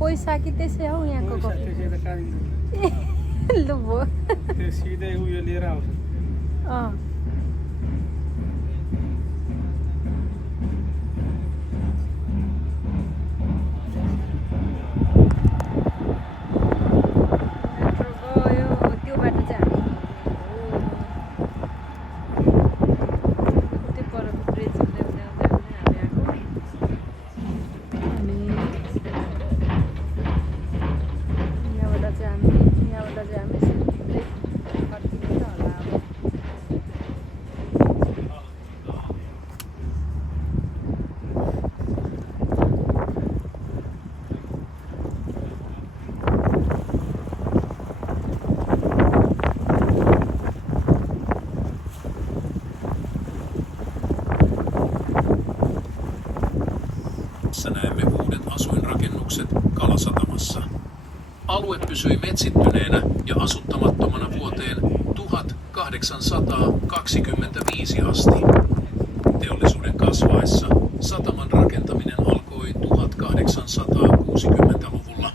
पैसा कि त्यसै हौ यहाँको कफी लु भयो सिधै उयो लिएर आउँछ näemme uudet asuinrakennukset Kalasatamassa. Alue pysyi metsittyneenä ja asuttamattomana vuoteen 1825 asti. Teollisuuden kasvaessa sataman rakentaminen alkoi 1860-luvulla.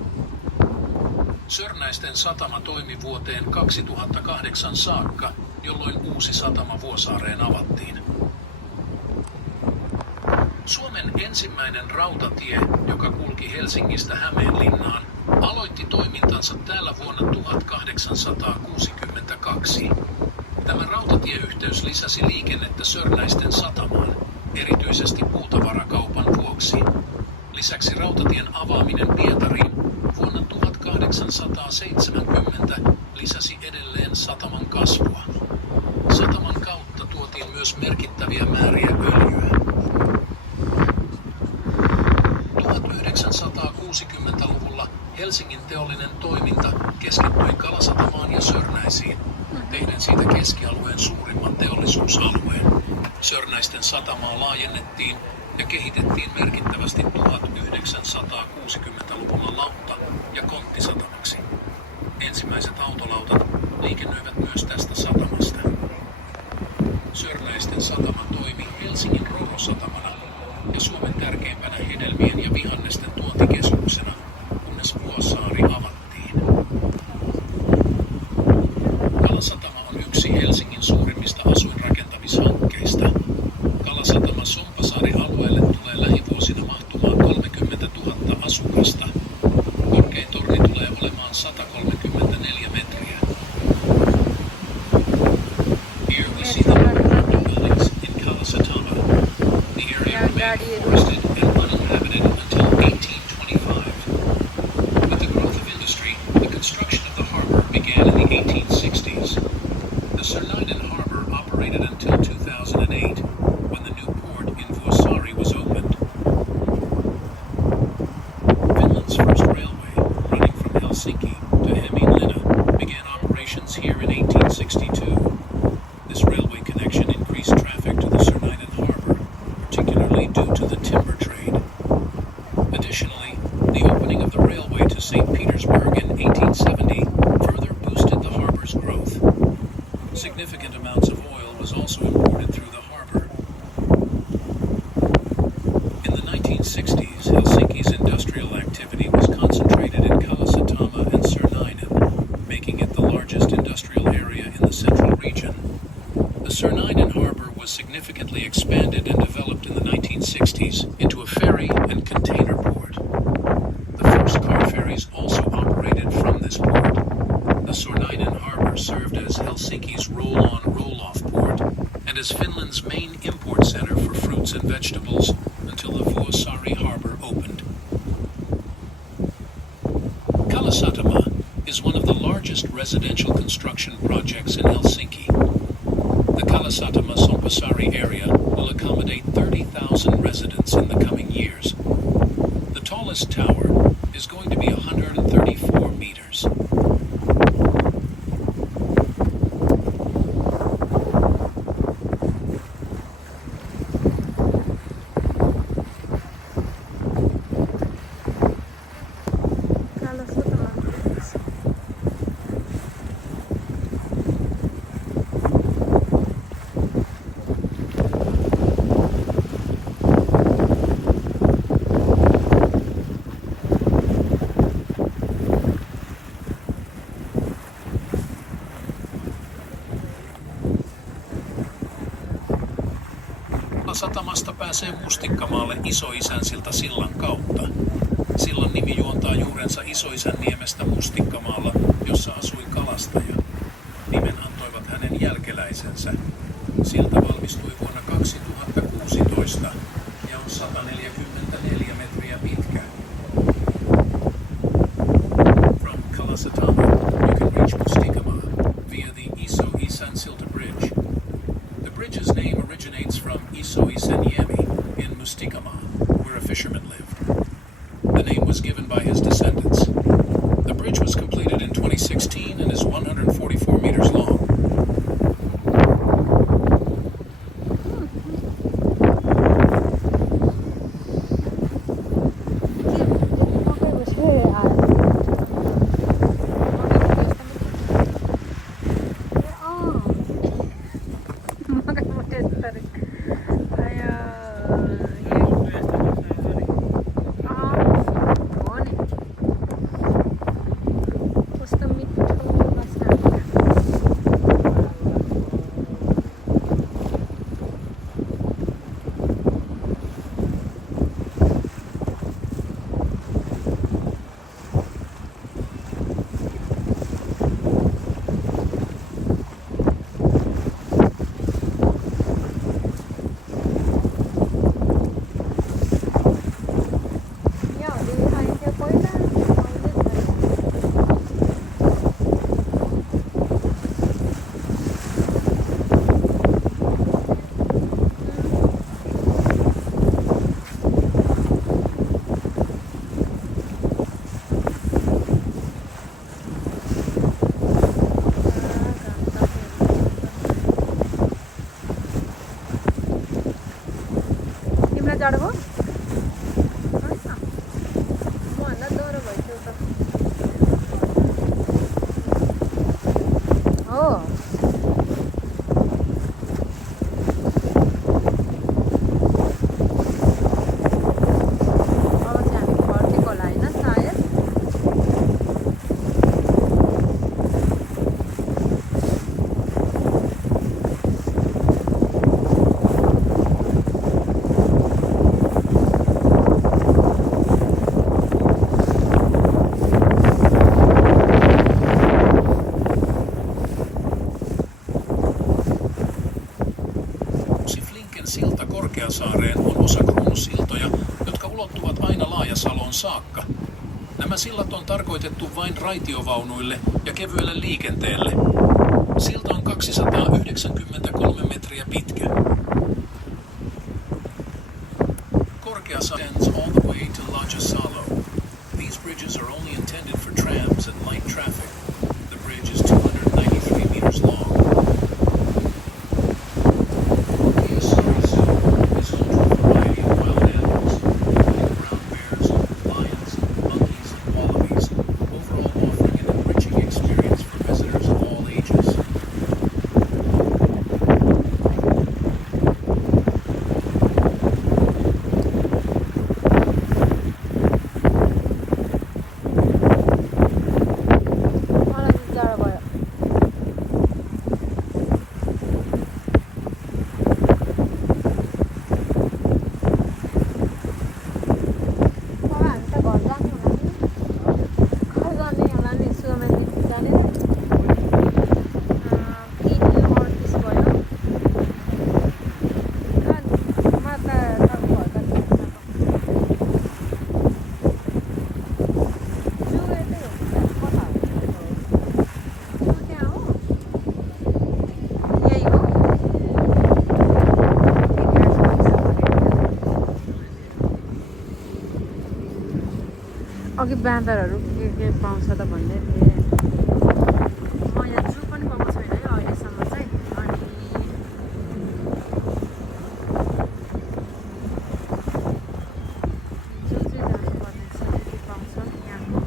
Sörnäisten satama toimi vuoteen 2008 saakka, jolloin uusi satama Vuosaareen avattiin. Suomen ensimmäinen rautatie, joka kulki Helsingistä Hämeenlinnaan, aloitti toimintansa täällä vuonna 1862. Tämä rautatieyhteys lisäsi liikennettä Sörnäisten satamaan, erityisesti puutavarakaupan vuoksi. Lisäksi rautatien avaaminen Pietariin vuonna 1870 lisäsi edelleen sataman kasvua. Sataman kautta tuotiin myös merkittäviä määriä öljyä. 1960-luvulla Helsingin teollinen toiminta keskittyi Kalasatamaan ja Sörnäisiin, tehden siitä keskialueen suurimman teollisuusalueen. Sörnäisten satamaa laajennettiin ja kehitettiin merkittävästi 1960-luvulla lautta- ja konttisatamaksi. Ensimmäiset autolautat liikennöivät myös tästä satamasta. Sörnäisten satama toimi Helsingin Roro-satamana ja Suomen tärkeimpänä hedelmien ja vihannesten tuontikeskuksena, kunnes Vuosaari avattiin. Kalasatama on yksi Helsingin suurimmista asuinrakentamishankkeista. Kalasatama Sompasaari-alueelle tulee lähivuosina mahtumaan 30 000 asukasta. Korkein torni tulee olemaan 134 metriä. Here we see the buildings in Kalasatama. The area remained forested and uninhabited until 1825. With the growth of industry, the construction of the harbor began in the 1860s. The Sörnäinen harbor operated until 2008, when the new port in Vuosaari was opened. Finland's first railway, running from Helsinki to Hämeenlinna, began operations here in 1862. This railway connection increased traffic to the Sörnäinen harbor, particularly due to the timber trade. Additionally, the opening of the railway to St. Petersburg in 1870 further boosted the harbor's growth. Significant amounts of oil was also imported through the harbor. In the 1960s, Helsinki's industrial activity was concentrated in Kalasatama and Sörnäinen, making it the largest industrial area in the central region. The Sörnäinen harbor was significantly expanded and developed in the 1960s into a ferry and container port. The first car ferries also operated from this port. The Sörnäinen harbor served as Helsinki's roll-on roll-off port and as Finland's main import center for fruits and vegetables until the Vuosaari harbor opened. Kalasatama is one of the largest residential construction projects in Helsinki. The Kalasatama Sompasaari area will accommodate 30,000 residents in the coming years. The tallest tower is going to be 134 meters. pääsee Mustikkamaalle Isoisänsilta sillan kautta. Sillan nimi juontaa juurensa Isoisänniemestä Mustikkamaalla, jossa asui kalastaja. Nimen antoivat hänen jälkeläisensä. Silta valmistui vuonna 2016 ja on 144 metriä pitkä. From Kalasatama, you can reach Mustikkamaa via the Iso-Isänsilta Bridge. The bridge's name originates from Iso-Isänniemi in Mustikkamaa, where a fisherman lived. The name was given by his descendants. The bridge was completed in 2016 and is 144 meters long. चढ्भो मभन्दा दोहोरो भइसक्यो त हो अब चाहिँ हामी फर्केको होला होइन सायद Silta Korkeasaareen on osa kruunussiltoja, jotka ulottuvat aina Laajasaloon saakka. Nämä sillat on tarkoitettu vain raitiovaunuille ja kevyelle liikenteelle. Silta on 293 metriä pitkä. Korkeasaari extends all the way to Laajasalo. These bridges are only intended for trams and light traffic. The bridge is 293 meters long. अघि बाँदरहरू के पाउँछ त भन्दै थिएँ म यहाँ जू पनि पाएको छैन है अहिलेसम्म चाहिँ अनि जू चाहिँ जानुपर्ने छ के पाउँछ यहाँको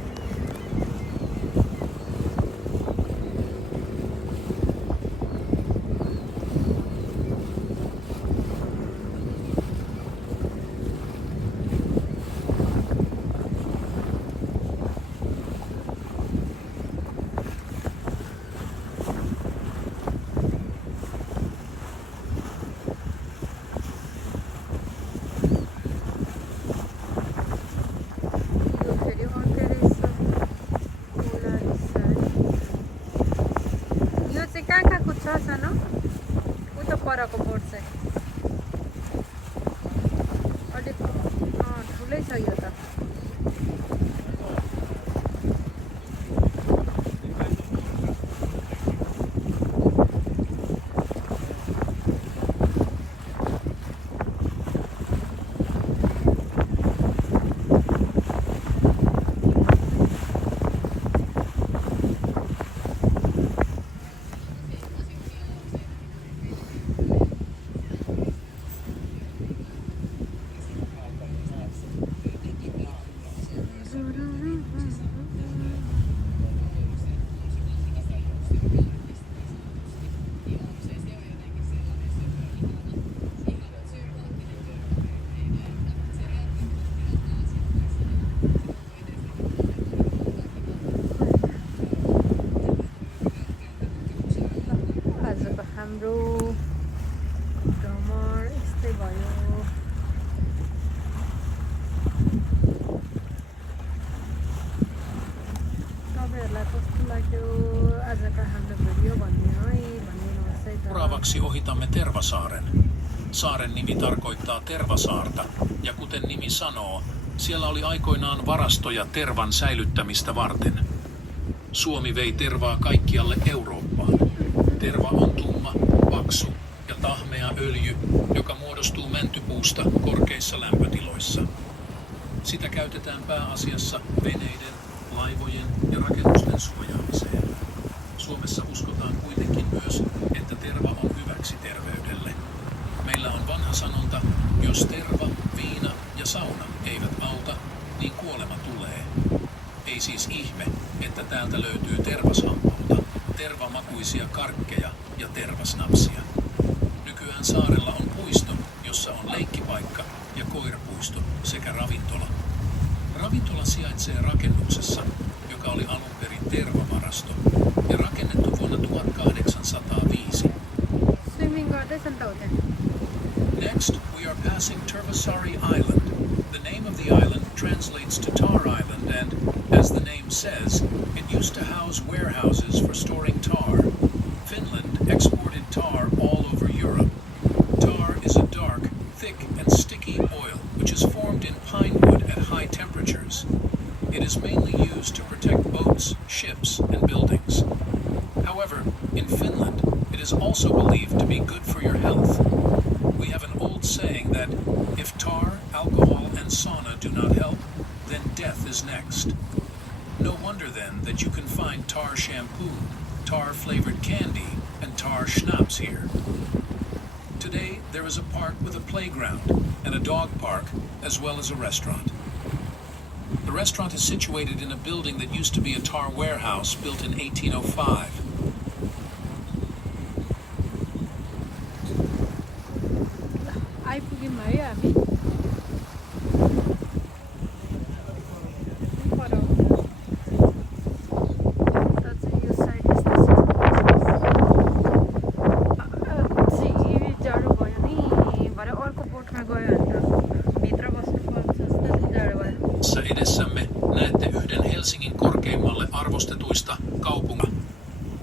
Seuraavaksi ohitamme Tervasaaren. Saaren nimi tarkoittaa Tervasaarta, ja kuten nimi sanoo, siellä oli aikoinaan varastoja tervan säilyttämistä varten. Suomi vei tervaa kaikkialle Eurooppaan. Terva on tumma, paksu ja tahmea öljy, joka muodostuu mäntypuusta korkeissa lämpötiloissa. Sitä käytetään pääasiassa veneiden, laivojen ja rakennusten suojaamiseen. Suomessa uskotaan kuitenkin myös, että terva on hyväksi terveydelle. Meillä on vanha sanonta, jos terva, viina ja sauna eivät auta, niin kuolema tulee. Ei siis ihme, että täältä löytyy tervashampauta, tervamakuisia karkkeja ja tervasnapsia. Nykyään saarella on puisto, jossa on leikkipaikka ja koirapuisto sekä ravintola. Ravintola sijaitsee rakennuksessa, joka oli alun perin tervavarasto ja rakennettu vuonna 1805. Next, we are passing Tervasari Island. The name of the island translates to Tar Island and, as the name says, it used to house warehouses for storing tar. Finland exported tar all over Europe. Tar is a dark, thick and sticky oil which is formed in pine wood at high temperatures. It is mainly used to protect boats, ships and buildings. However, in Finland, it is also believed to be good for your health. We have an old saying that if tar, alcohol, and sauna do not help, then death is next. No wonder then that you can find tar shampoo, tar-flavored candy, and tar schnapps here. Today, there is a park with a playground and a dog park, as well as a restaurant. The restaurant is situated in a building that used to be a tar warehouse built in 1805. आइपुग्यौँ है हामी पर चाहिँ यो side यस्तो चाहिँ जाडो भयो नि भरे अर्को बोटमा गयो भने त भित्र बस्नु पर्छ जस्तो जाडो भयो. Edessämme näette yhden Helsingin korkeimmalle arvostetuista kaupungeista.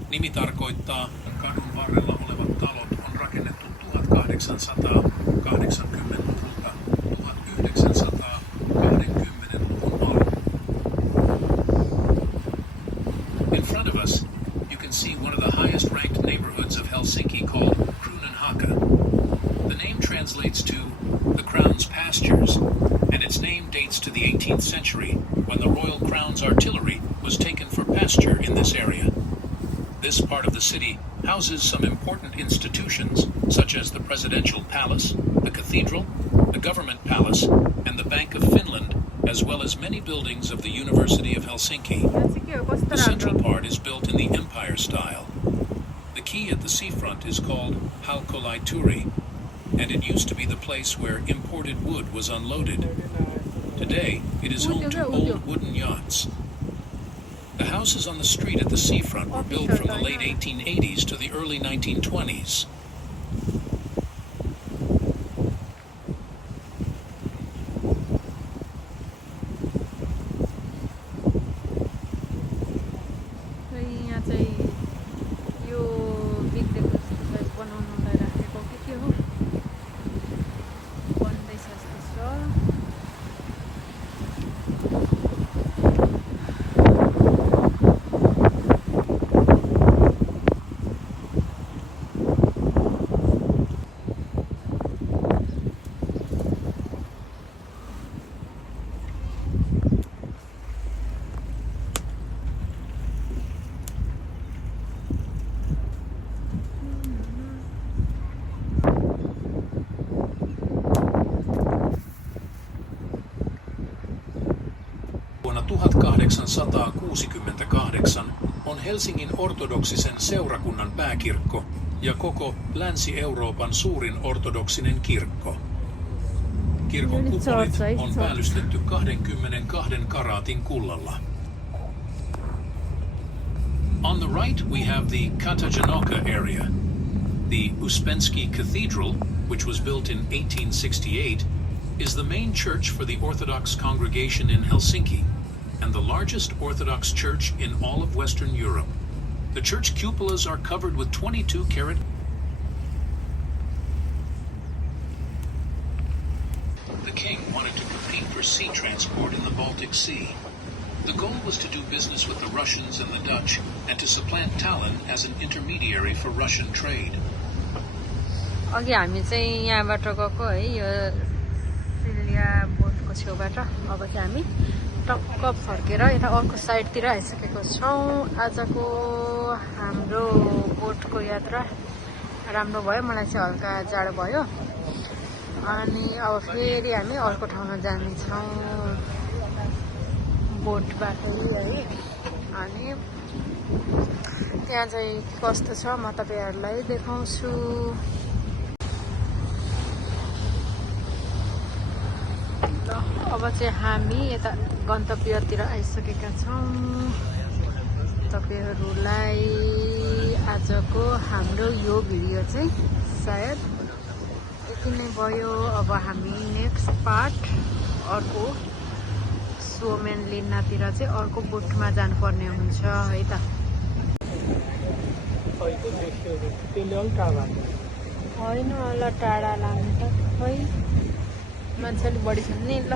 Nimi tarkoittaa, kadun varrella olevat talot on rakennettu 1880-luvulta 1920-luvun alkuun. In front of us, you can see one of the highest ranked neighborhoods of Helsinki called Kruunenhaka. The name translates to the Crown's pastures, and its name dates to the 18th century when the Royal Crown's artillery was taken for pasture in this area. This part of the city houses some important institutions such as the Presidential Palace, the Cathedral, the Government Palace, and the Bank of Finland, as well as many buildings of the University of Helsinki. The central part is built in the Empire style. The quay at the seafront is called Halkolaituri, and it used to be the place where imported wood was unloaded. Today, it is home to old wooden yachts. The houses on the street at the seafront were built from the late 1880s to the early 1920s. यहाँ चाहिँ यो बिग्रेको जस्तो बनाउनलाई राखेको के हो बन्दैछ जस्तो छ. Vuonna 1868 on Helsingin ortodoksisen seurakunnan pääkirkko ja koko Länsi-Euroopan suurin ortodoksinen kirkko. Kirkon kupolit on päällystetty 22 karaatin kullalla. On the right we have the Katajanoka area. The Uspensky Cathedral, which was built in 1868, is the main church for the Orthodox congregation in Helsinki and the largest Orthodox church in all of Western Europe. The church cupolas are covered with 22-karat Baltic Sea. The goal was to do business with the Russians and the Dutch and to supplant Tallinn as an intermediary for Russian trade. अघि हामी चाहिँ यहाँबाट गएको है यो cilia बोटको छेउबाट अब चाहिँ हामी टक्क फर्केर यता अर्को साइडतिर आइसकेको छौँ आजको हाम्रो बोटको यात्रा राम्रो भयो मलाई चाहिँ हल्का जाडो भयो अनि अब फेरि हामी अर्को ठाउँमा जानेछौँ बोटबाटै है अनि त्यहाँ चाहिँ कस्तो छ म तपाईहरुलाई देखाउँछु अब चाहिँ हामी यता गन्तव्यतिर आइसकेका छौँ तपाईहरुलाई आजको हाम्रो यो भिडियो चाहिँ सायद यति नै भयो अब हामी नेक्स्ट पार्ट अर्को सोमेन लिन्नातिर चाहिँ अर्को बोटमा जानुपर्ने हुन्छ है त होइन ल टाढा लानु त खै मान्छेले बढी छन् नि ल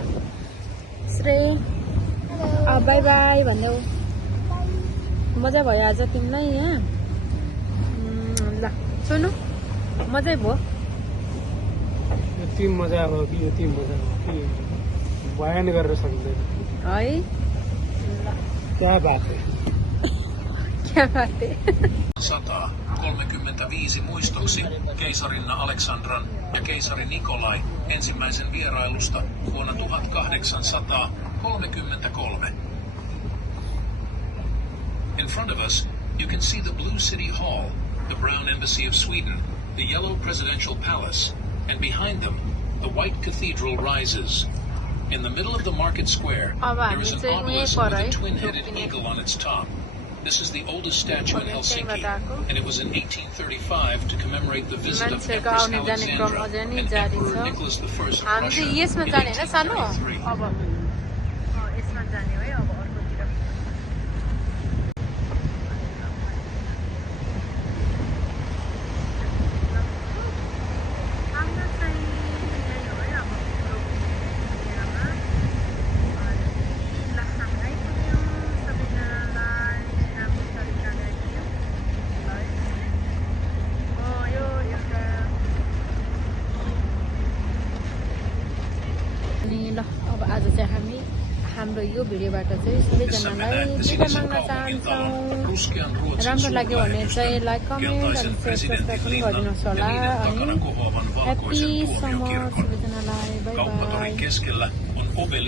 श्रेय बाई बाई भन्देऊ मजा भयो आज तिमीलाई यहाँ ल सुन्नु मजै भयो यति मजा हो कि यति मजा हो कि बयान गर्न सक्दैन है क्या बात है क्या बात है 135 muistoksi keisarinna Aleksandran ja keisari Nikolai ensimmäisen vierailusta vuonna 1833. In front of us, you can see the Blue City Hall, the Brown Embassy of Sweden, the Yellow Presidential Palace, and behind them, the White Cathedral rises. In the middle of the market square, there is an obelisk with a twin-headed eagle on its top. This is the oldest statue in Helsinki, and it was in 1835 to commemorate the visit of Empress Alexandra and Emperor Nicholas I of Russia in 1833. अब आज चाहिँ हामी हाम्रो यो भिडियोबाट चाहिँ सबैजनालाई बिदा माग्न चाहन्छौँ राम्रो लाग्यो भने चाहिँ लाइक कमेन्ट अनि सब्सक्राइब पनि गरिदिनुहोस् होला अनि ह्याप्पी समर सबैजनालाई बाई बाई